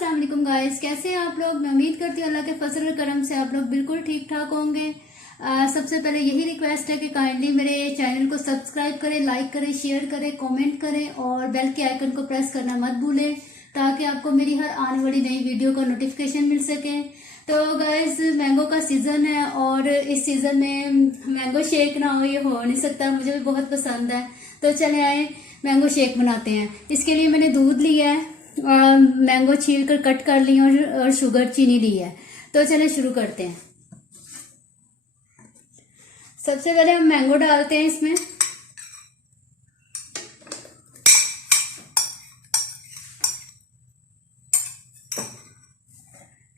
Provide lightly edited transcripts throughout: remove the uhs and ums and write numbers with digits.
अस्सलाम वालेकुम गाइस, कैसे हैं आप लोग। मैं उम्मीद करती हूँ अल्लाह के फजल और करम से आप लोग बिल्कुल ठीक ठाक होंगे। सबसे पहले यही रिक्वेस्ट है कि काइंडली मेरे चैनल को सब्सक्राइब करें, लाइक करें, शेयर करें, कमेंट करें और बेल के आइकन को प्रेस करना मत भूलें ताकि आपको मेरी हर आने वाली नई वीडियो का नोटिफिकेशन मिल सके। तो गाइस मैंगो का सीज़न है और इस सीज़न में मैंगो शेक ना हो ये हो नहीं सकता, मुझे भी बहुत पसंद है। तो चले आए मैंगो शेक बनाते हैं। इसके लिए मैंने दूध लिया है, मैंगो छील कर कट कर ली और शुगर चीनी ली है। तो चले शुरू करते हैं। सबसे पहले हम मैंगो डालते हैं इसमें।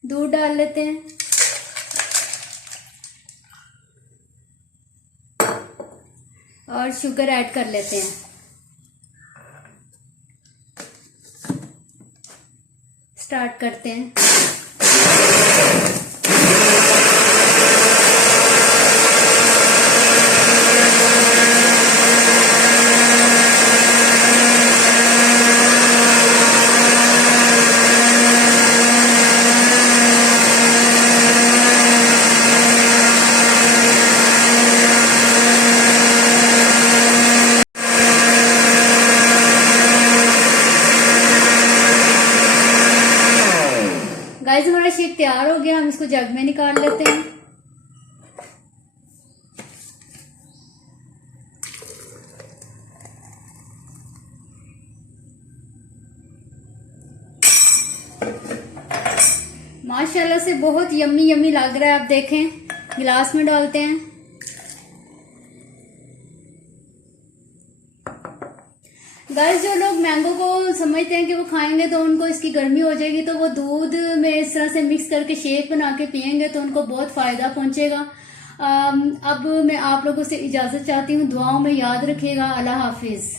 दूध डाल लेते हैं और शुगर ऐड कर लेते हैं। स्टार्ट करते हैं। गाइस हमारा शेक तैयार हो गया, हम इसको जग में निकाल लेते हैं। माशाल्लाह से बहुत यम्मी यम्मी लग रहा है। आप देखें, गिलास में डालते हैं। गाइस जो लोग मैंगो को समझते हैं कि वो खाएंगे तो उनको इसकी गर्मी हो जाएगी, तो वो दूध में इस तरह से मिक्स करके शेक बना के पियेंगे तो उनको बहुत फायदा पहुंचेगा। अब मैं आप लोगों से इजाजत चाहती हूँ। दुआओं में याद रखिएगा। अल्लाह हाफिज।